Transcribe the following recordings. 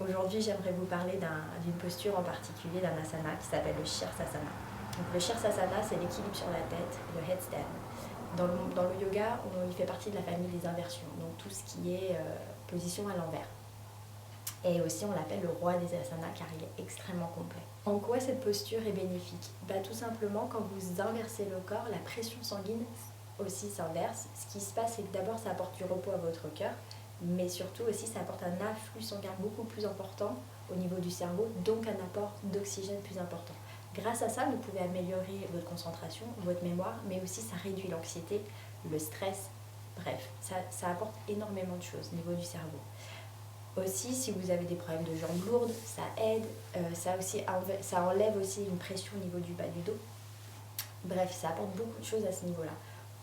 Aujourd'hui, j'aimerais vous parler d'une posture en particulier, d'un asana qui s'appelle le Shirsasana. Donc, le Shirsasana, c'est l'équilibre sur la tête, le headstand. Dans le yoga, il fait partie de la famille des inversions, donc tout ce qui est position à l'envers. Et aussi, on l'appelle le roi des asanas car il est extrêmement complet. En quoi cette posture est bénéfique? Tout simplement, quand vous inversez le corps, la pression sanguine aussi s'inverse. Ce qui se passe, c'est que d'abord, ça apporte du repos à votre cœur, mais surtout aussi, ça apporte un afflux sanguin beaucoup plus important au niveau du cerveau, donc un apport d'oxygène plus important. Grâce à ça, vous pouvez améliorer votre concentration, votre mémoire, mais aussi ça réduit l'anxiété, le stress. Bref, ça apporte énormément de choses au niveau du cerveau. Aussi, si vous avez des problèmes de jambes lourdes, ça aide. Ça enlève aussi une pression au niveau du bas du dos. Bref, ça apporte beaucoup de choses à ce niveau-là.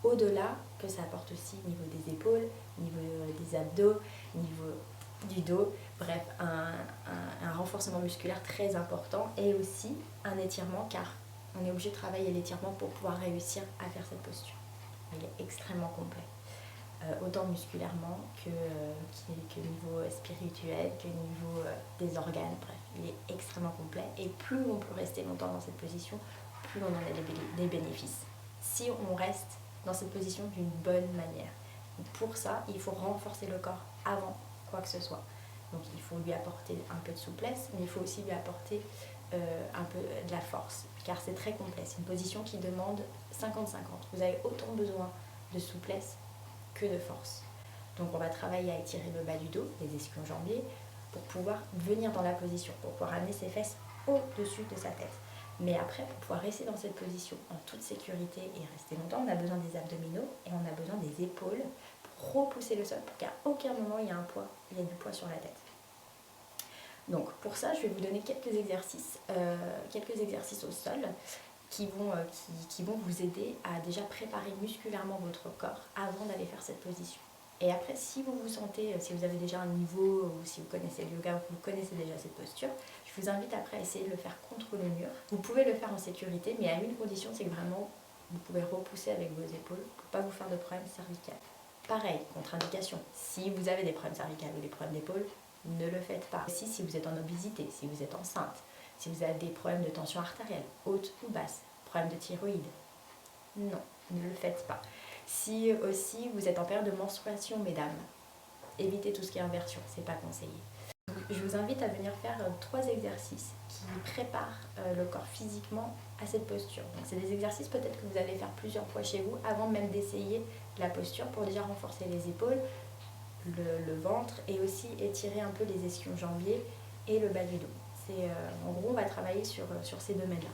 Au-delà, que ça apporte aussi au niveau des épaules, au niveau des abdos, au niveau du dos. Bref, un renforcement musculaire très important et aussi un étirement car on est obligé de travailler l'étirement pour pouvoir réussir à faire cette posture. Il est extrêmement complet. Autant musculairement que niveau spirituel, que niveau des organes, bref, il est extrêmement complet et plus on peut rester longtemps dans cette position, plus on en a des bénéfices. Si on reste dans cette position d'une bonne manière. Pour ça, il faut renforcer le corps avant quoi que ce soit. Donc il faut lui apporter un peu de souplesse, mais il faut aussi lui apporter un peu de la force, car c'est très complet. C'est une position qui demande 50-50. Vous avez autant besoin de souplesse que de force. Donc on va travailler à étirer le bas du dos, les ischio-jambiers, pour pouvoir venir dans la position, pour pouvoir amener ses fesses au-dessus de sa tête. Mais après, pour pouvoir rester dans cette position en toute sécurité et rester longtemps, on a besoin des abdominaux et on a besoin des épaules pour repousser le sol, pour qu'à aucun moment il y ait du poids sur la tête. Donc pour ça, je vais vous donner quelques exercices au sol qui vont vous aider à déjà préparer musculairement votre corps avant d'aller faire cette position. Et après, si vous vous sentez, si vous avez déjà un niveau ou si vous connaissez le yoga ou que vous connaissez déjà cette posture, je vous invite après à essayer de le faire contre le mur. Vous pouvez le faire en sécurité, mais à une condition, c'est que vraiment vous pouvez repousser avec vos épaules pour ne pas vous faire de problème cervical. Pareil, contre-indication, si vous avez des problèmes cervicales ou des problèmes d'épaule, ne le faites pas. Aussi, si vous êtes en obésité, si vous êtes enceinte, si vous avez des problèmes de tension artérielle, haute ou basse, problèmes de thyroïde, non, ne le faites pas. Si aussi vous êtes en période de menstruation, mesdames, évitez tout ce qui est inversion, c'est pas conseillé. Donc, je vous invite à venir faire 3 exercices qui préparent le corps physiquement à cette posture. Donc, c'est des exercices peut-être que vous allez faire plusieurs fois chez vous avant même d'essayer la posture pour déjà renforcer les épaules, le ventre et aussi étirer un peu les ischio-jambiers et le bas du dos. En gros, on va travailler sur ces domaines-là.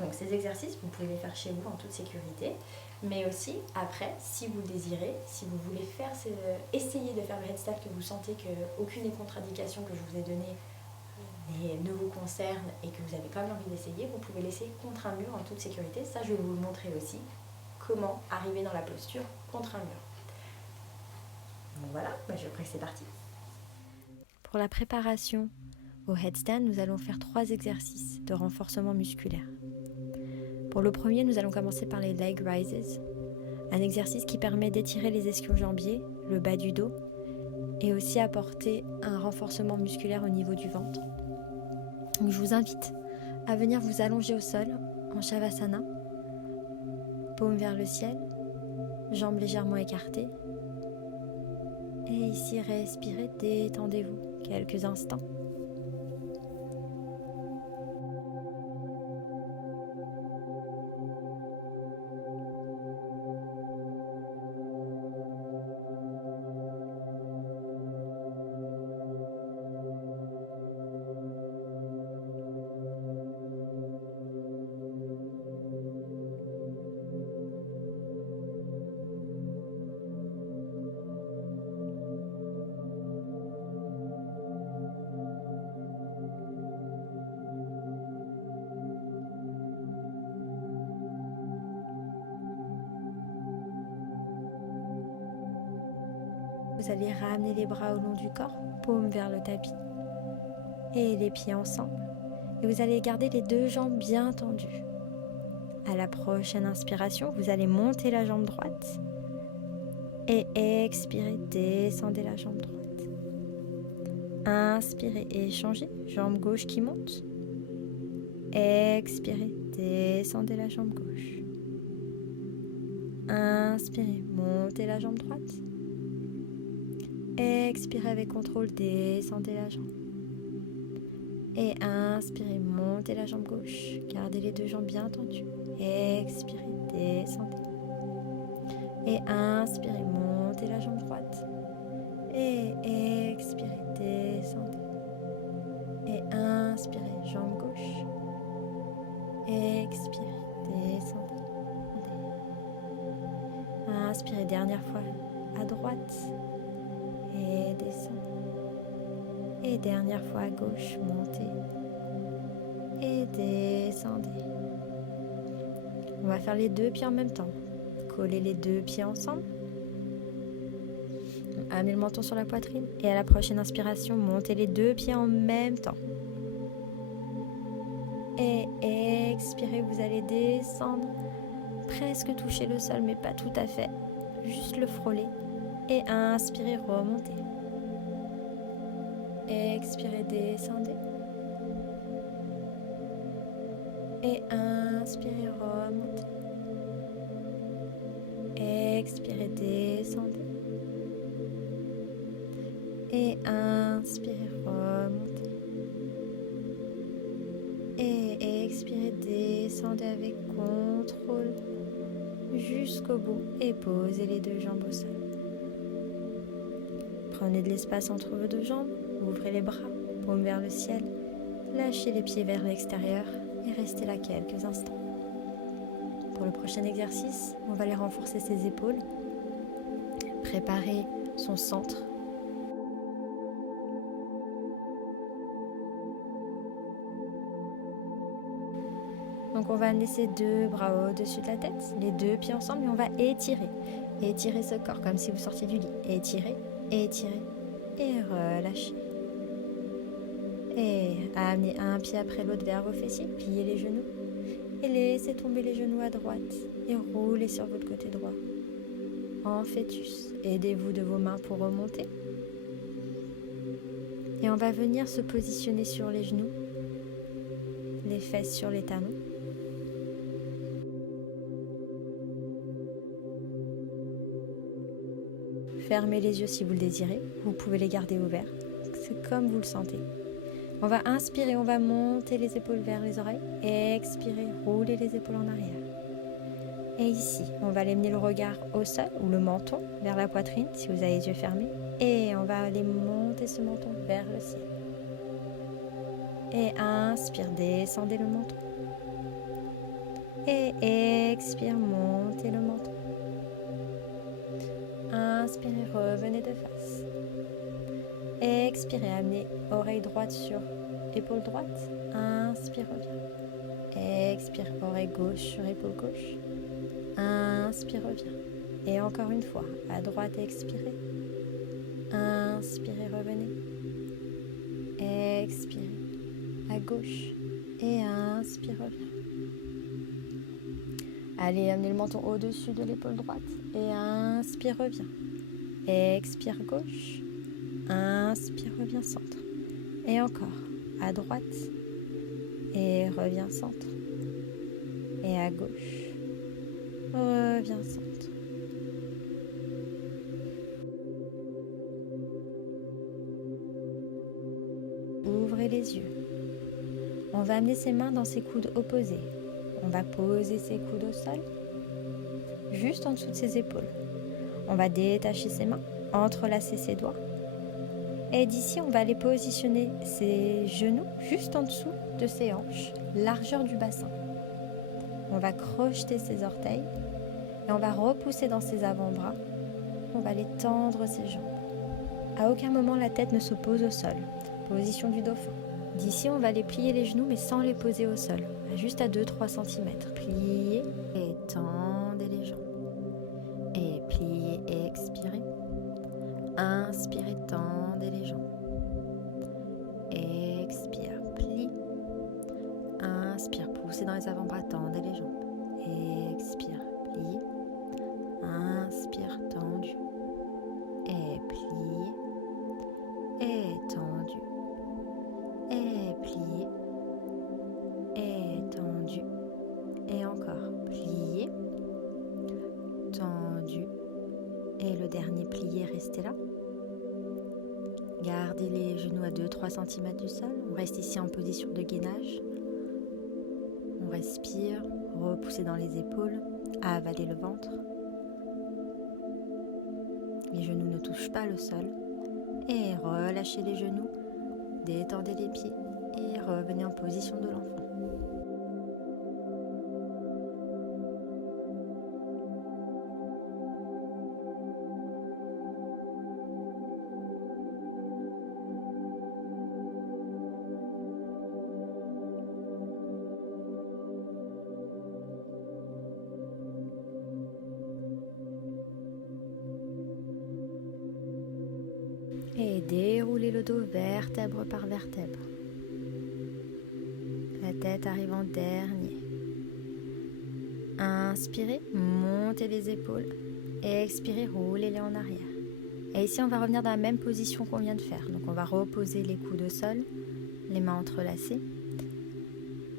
Donc ces exercices, vous pouvez les faire chez vous en toute sécurité, mais aussi après, si vous le désirez, si vous voulez essayer de faire le headstand que vous sentez qu'aucune des contre-indications que je vous ai données ne vous concerne et que vous avez quand même envie d'essayer, vous pouvez l'essayer contre un mur en toute sécurité. Ça, je vais vous le montrer aussi, comment arriver dans la posture contre un mur. Donc voilà, je crois que c'est parti. Pour la préparation au headstand, nous allons faire 3 exercices de renforcement musculaire. Pour le premier, nous allons commencer par les leg rises, un exercice qui permet d'étirer les ischio-jambiers, le bas du dos, et aussi apporter un renforcement musculaire au niveau du ventre. Donc, je vous invite à venir vous allonger au sol en Shavasana, paume vers le ciel, jambes légèrement écartées. Et ici, respirez, détendez-vous quelques instants. Vous allez ramener les bras au long du corps, paume vers le tapis et les pieds ensemble. Et vous allez garder les 2 jambes bien tendues. À la prochaine inspiration, vous allez monter la jambe droite et expirez, descendez la jambe droite. Inspirez et changez. Jambe gauche qui monte. Expirez, descendez la jambe gauche. Inspirez, montez la jambe droite. Expirez avec contrôle, descendez la jambe. Et inspirez, montez la jambe gauche. Gardez les deux jambes bien tendues. Expirez, descendez. Et inspirez, montez la jambe droite. Et expirez, descendez. Et inspirez, jambe gauche. Expirez, descendez. Inspirez, dernière fois à droite. Et descendez. Et dernière fois à gauche, montez. Et descendez. On va faire les deux pieds en même temps. Collez les deux pieds ensemble. Amenez le menton sur la poitrine. Et à la prochaine inspiration, montez les deux pieds en même temps. Et expirez, vous allez descendre. Presque toucher le sol, mais pas tout à fait. Juste le frôler. Et inspirez, remontez. Expirez, descendez. Et inspirez, remontez. Expirez, descendez. Et inspirez, remontez. Et expirez, descendez avec contrôle jusqu'au bout et posez les deux jambes au sol. Prenez de l'espace entre vos deux jambes, ouvrez les bras, paume vers le ciel, lâchez les pieds vers l'extérieur et restez là quelques instants. Pour le prochain exercice, on va aller renforcer ses épaules, préparer son centre. Donc on va amener ses deux bras au-dessus de la tête, les deux pieds ensemble et on va étirer. Étirez ce corps comme si vous sortiez du lit. Étirez, étirez et relâchez. Et amenez un pied après l'autre vers vos fessiers, pliez les genoux et laissez tomber les genoux à droite et roulez sur votre côté droit. En fœtus, aidez-vous de vos mains pour remonter. Et on va venir se positionner sur les genoux, les fesses sur les talons. Fermez les yeux si vous le désirez, vous pouvez les garder ouverts, c'est comme vous le sentez. On va inspirer, on va monter les épaules vers les oreilles, expirer, rouler les épaules en arrière. Et ici, on va aller mener le regard au sol ou le menton vers la poitrine si vous avez les yeux fermés. Et on va aller monter ce menton vers le ciel. Et inspire, descendez le menton. Et expire, montez le menton. Inspirez, revenez de face. Expirez, amenez oreille droite sur épaule droite. Inspire, reviens. Expire, oreille gauche sur épaule gauche. Inspire, reviens. Et encore une fois, à droite, expirez. Inspirez, revenez. Expirez, à gauche. Et inspire, reviens. Allez, amenez le menton au-dessus de l'épaule droite. Et inspire, reviens. Expire, gauche. Inspire, reviens, centre. Et encore, à droite. Et reviens, centre. Et à gauche. Reviens, centre. Ouvrez les yeux. On va amener ses mains dans ses coudes opposés. On va poser ses coudes au sol, juste en dessous de ses épaules. On va détacher ses mains, entrelacer ses doigts. Et d'ici, on va aller positionner ses genoux juste en dessous de ses hanches, largeur du bassin. On va crocheter ses orteils et on va repousser dans ses avant-bras. On va aller tendre ses jambes. À aucun moment, la tête ne se pose au sol. Position du dauphin. D'ici, on va aller plier les genoux mais sans les poser au sol. Juste à 2-3 cm. Pliez et tendez les jambes. Et pliez et expirez. Inspirez, tendez les jambes. Expire, plie. Inspire, poussez dans les avant-bras, tendez les jambes. Expire, plie. Inspire, tendu. Et pliez. Et tendu. dernier plié, restez là. Gardez les genoux à 2-3 cm du sol. On reste ici en position de gainage. On respire, repoussez dans les épaules, avalez le ventre. Les genoux ne touchent pas le sol. Et relâchez les genoux, détendez les pieds et revenez en position de l'enfant. Et déroulez le dos vertèbre par vertèbre. La tête arrive en dernier. Inspirez, montez les épaules. Expirez, roulez-les en arrière. Et ici, on va revenir dans la même position qu'on vient de faire. Donc, on va reposer les coudes au sol, les mains entrelacées.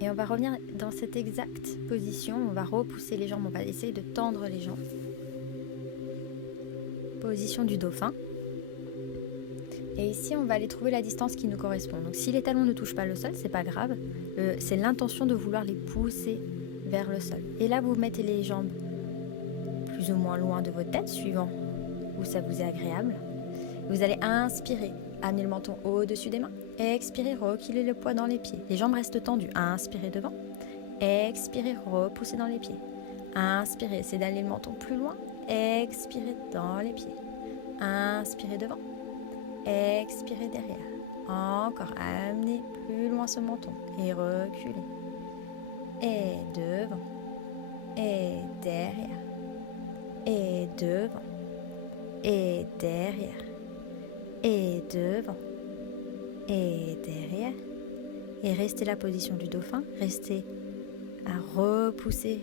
Et on va revenir dans cette exacte position. On va repousser les jambes, on va essayer de tendre les jambes. Position du dauphin. Et ici, on va aller trouver la distance qui nous correspond. Donc, si les talons ne touchent pas le sol, c'est pas grave. C'est l'intention de vouloir les pousser vers le sol. Et là, vous mettez les jambes plus ou moins loin de votre tête, suivant où ça vous est agréable. Vous allez inspirer, amener le menton au-dessus des mains. Expirez, reculez le poids dans les pieds. Les jambes restent tendues. Inspirez devant. Expirez, repoussez dans les pieds. Inspirez, essayez d'aller le menton plus loin. Expirez dans les pieds. Inspirez devant. Expirez derrière. Encore, amenez plus loin ce menton et reculez. Et devant. Et derrière. Et devant. Et derrière. Et devant. Et derrière. Et restez la position du dauphin. Restez à repousser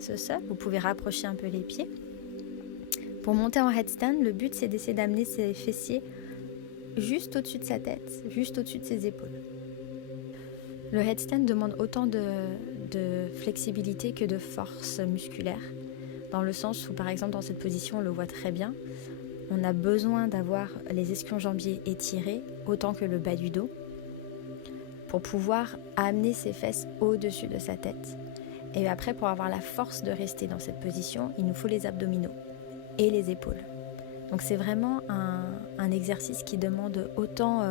ce sol. Vous pouvez rapprocher un peu les pieds. Pour monter en headstand, le but c'est d'essayer d'amener ses fessiers juste au-dessus de sa tête, juste au-dessus de ses épaules. Le headstand demande autant de flexibilité que de force musculaire, dans le sens où, par exemple, dans cette position, on le voit très bien, on a besoin d'avoir les ischio-jambiers étirés autant que le bas du dos pour pouvoir amener ses fesses au-dessus de sa tête. Et après, pour avoir la force de rester dans cette position, il nous faut les abdominaux et les épaules. Donc c'est vraiment un exercice qui demande autant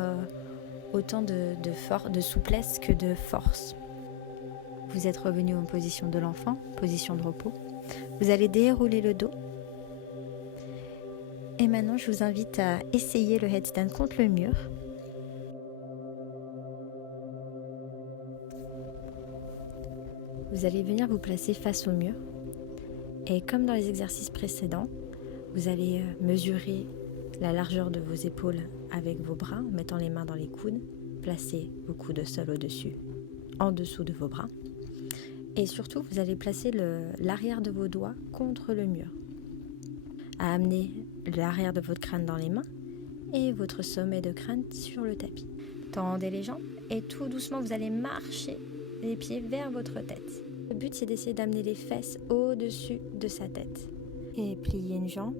de souplesse que de force. Vous êtes revenu en position de l'enfant, position de repos. Vous allez dérouler le dos. Et maintenant, je vous invite à essayer le headstand contre le mur. Vous allez venir vous placer face au mur. Et comme dans les exercices précédents, vous allez mesurer la largeur de vos épaules avec vos bras en mettant les mains dans les coudes. Placez vos coudes au sol au-dessus, en dessous de vos bras. Et surtout, vous allez placer l'arrière de vos doigts contre le mur. À amener l'arrière de votre crâne dans les mains et votre sommet de crâne sur le tapis. Tendez les jambes et tout doucement, vous allez marcher les pieds vers votre tête. Le but, c'est d'essayer d'amener les fesses au-dessus de sa tête. Et plier une jambe.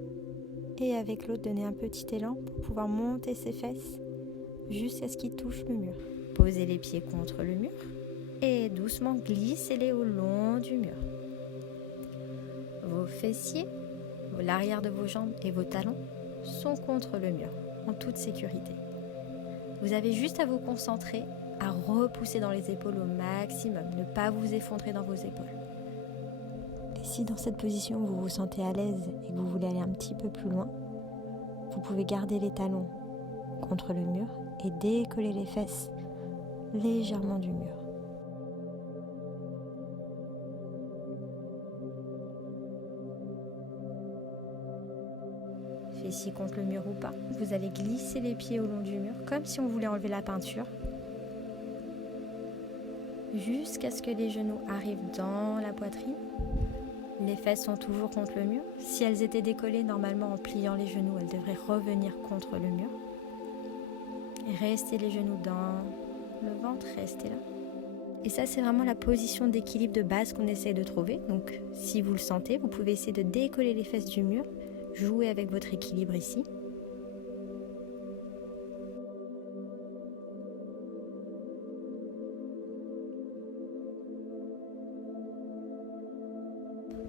Et avec l'autre, donner un petit élan pour pouvoir monter ses fesses jusqu'à ce qu'ils touchent le mur. Posez les pieds contre le mur et doucement glissez-les au long du mur. Vos fessiers, l'arrière de vos jambes et vos talons sont contre le mur en toute sécurité. Vous avez juste à vous concentrer à repousser dans les épaules au maximum, ne pas vous effondrer dans vos épaules. Et si dans cette position vous vous sentez à l'aise et que vous voulez aller un petit peu plus loin, vous pouvez garder les talons contre le mur et décoller les fesses légèrement du mur. Fessiers contre le mur ou pas, vous allez glisser les pieds au long du mur comme si on voulait enlever la peinture jusqu'à ce que les genoux arrivent dans la poitrine. Les fesses sont toujours contre le mur. Si elles étaient décollées, normalement en pliant les genoux, elles devraient revenir contre le mur. Et restez les genoux dans le ventre, restez là. Et ça, c'est vraiment la position d'équilibre de base qu'on essaie de trouver. Donc, si vous le sentez, vous pouvez essayer de décoller les fesses du mur Jouez avec votre équilibre ici.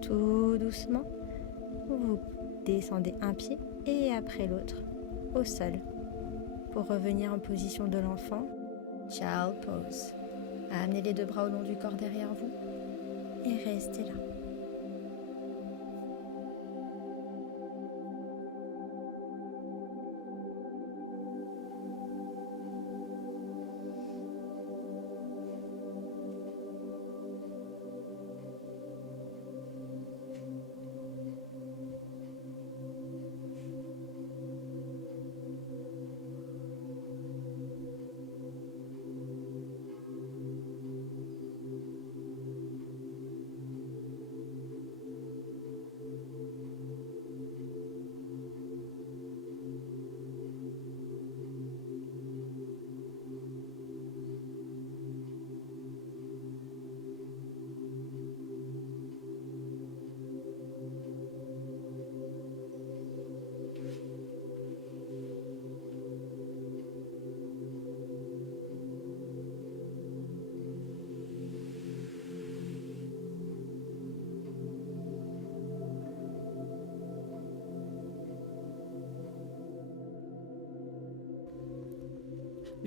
Tout doucement, vous descendez un pied et après l'autre au sol pour revenir en position de l'enfant. Child pose. Amenez les deux bras au long du corps derrière vous et restez là.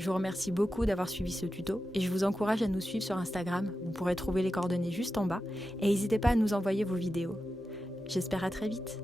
Je vous remercie beaucoup d'avoir suivi ce tuto et je vous encourage à nous suivre sur Instagram. Vous pourrez trouver les coordonnées juste en bas et n'hésitez pas à nous envoyer vos vidéos. J'espère à très vite.